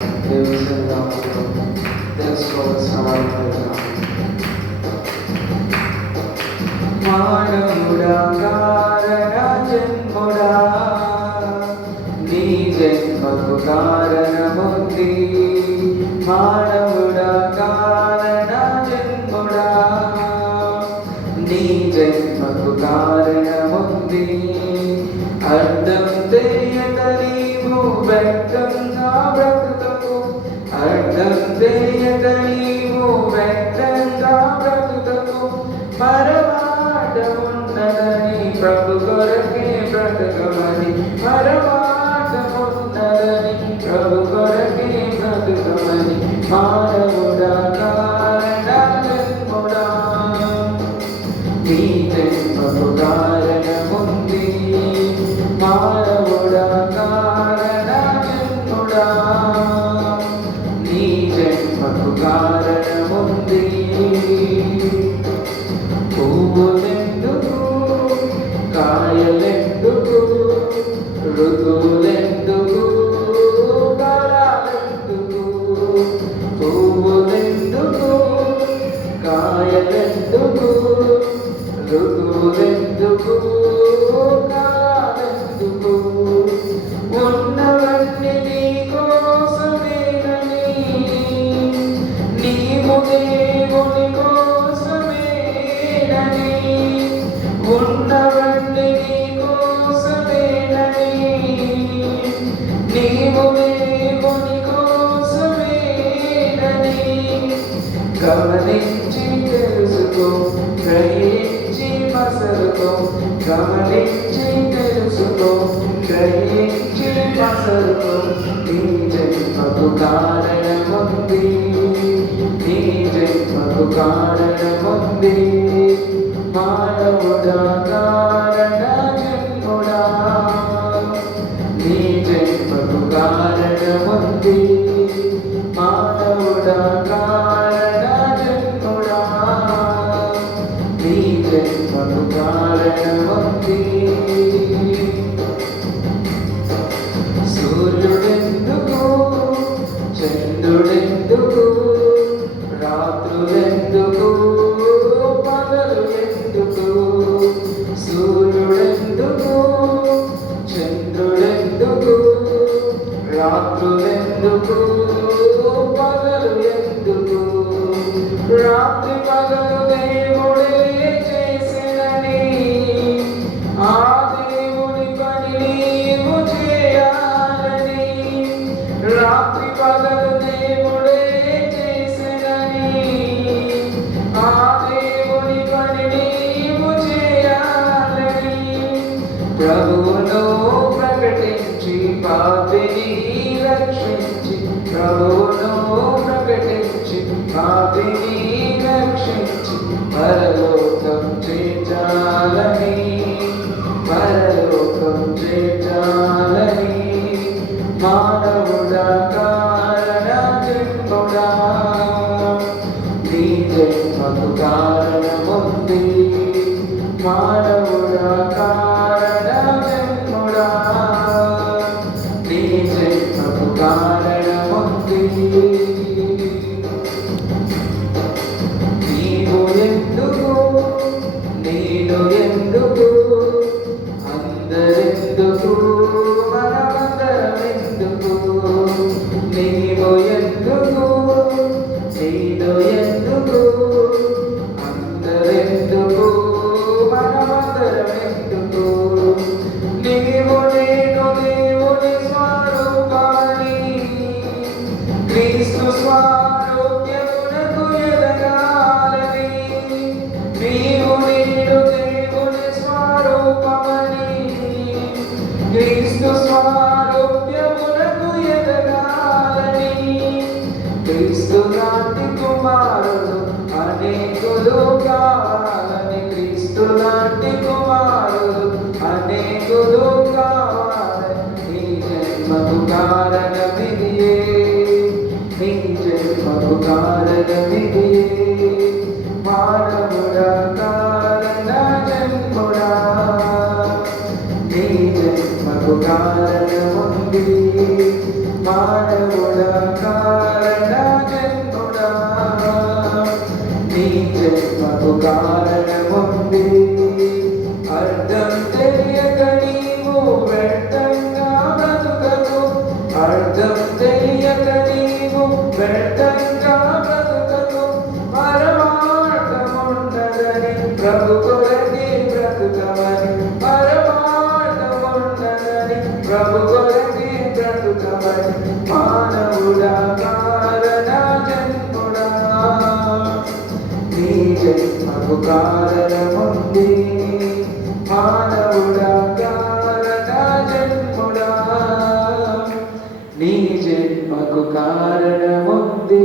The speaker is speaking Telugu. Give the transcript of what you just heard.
దేవుని తెలుసుకోవాల్సిన వారు మానవుడా కారణ జన్ముడా నీ జన్మకు కారణముంది మానవుడా కారణ జన్ముడా నీ జన్మకు కారణముంది అర్థం తెలియక నీవు వ్యక్తంగా బ్రతుకకు అర్థం తెలియక నీవు వ్యక్తంగా బ్రతుకకు మరవాటమున్నదని ప్రభు కొరకే బ్రతకమని మరవాటమున్నదని ప్రభు కొరకే బ్రతకమని మానవుడా కారణ జన్ముడా నీ జన్మకు కారణముంది మానవుడా కారణ జన్ముడా నీ జన్మకు కారణముంది పువ్వులెందుకు కాయలెందుకు ఋతువులెందుకు కాలాలెందుకు పువ్వులెందుకు కాయలెందుకు ఋతువులెందుకు కాలాలెందుకు ఉన్నవన్నీ నీ కోసమేనని నీవు దేవుని కోసమేనని ఉన్నవన్నీ నీ కోసమేనని నీవు దేవుని కోసమేనని గమనించి తెలుసుకో గ్రహించి మసలుకో గమనించి తెలుసుకో గ్రహించి మసలుకో నీ జన్మకు కారణముంది నీ జన్మకు కారణముంది మానవుడా కారణ జన్ముడా నీ జన్మకు కారణముంది మానవుడా కారణ జన్ముడా నీ జన్మకు కారణముంది సూర్యుడెందుకు చంద్రుడెందుకు రాత్రులెందుకు పగలు ఎందుకు సూర్యుడెందుకు చంద్రుడెందుకు రాత్రులెందుకు పగలు ఎందుకు రాత్రి పగలు దేవుడే చేసినని ఆ దేవుని పని నీవు చేయాలని రాత్రి పగలు దేవుడే చేసినని ఆ దేవుని పని నీవు చేయాలని ప్రభువును ప్రకటించి పాపిని రక్షించి ప్రభువును ప్రకటించి పాపిని రక్షించి పరలోకం చేర్చాలని పరలోకం చేర్చాలని మానవుడా కారణ జన్ముడా నీ జన్మకు కారణముంది మానవుడా కారణ జన్ముడా నీ జన్మకు కారణముంది నీవు ఎందుకు నేను ఎందుకు అందరెందుకు మనమందరం ఎందుకు నీవు ఎందుకు నేను ఎందుకు అందరెందుకు మనమందరం ఎందుకు నీవు నేను దేవుని స్వరూపమని క్రీస్తు స్వారూప్యమునకు ఎదగాలని నీవు నేను దేవుని స్వరూపమని క్రీస్తు స్వారూప్యమునకు ఎదగాలని క్రీస్తు లాంటి కుమారుడు అనేకులు కావాలని క్రీస్తు లాంటి కుమారుడు అనేకులు కావాలని నీ జన్మకు కారణమిదియే నీ జన్మకు కారణమిదియే మానవుడా కారణ జన్ముడా నీ జన్మకు కారణముంది మానవుడా కారణ జన్ముడా నీ జన్మకు కారణముంది అర్థం తెలియక నీవు వ్యర్థంగా బ్రతుకకు అర్థం తెలియక నీవు వ్యర్థంగా బ్రతుకకు పరమార్థముండదని ప్రభు కొరకే బ్రతుకమని పరమార్థముండదని ప్రభు కొరకే బ్రతుకమని మానవుడా కారణ జన్ముడా నీ జన్మకు కారణముంది మానవుడా కారణ జన్ముడా నీ జన్మకు కారణముంది.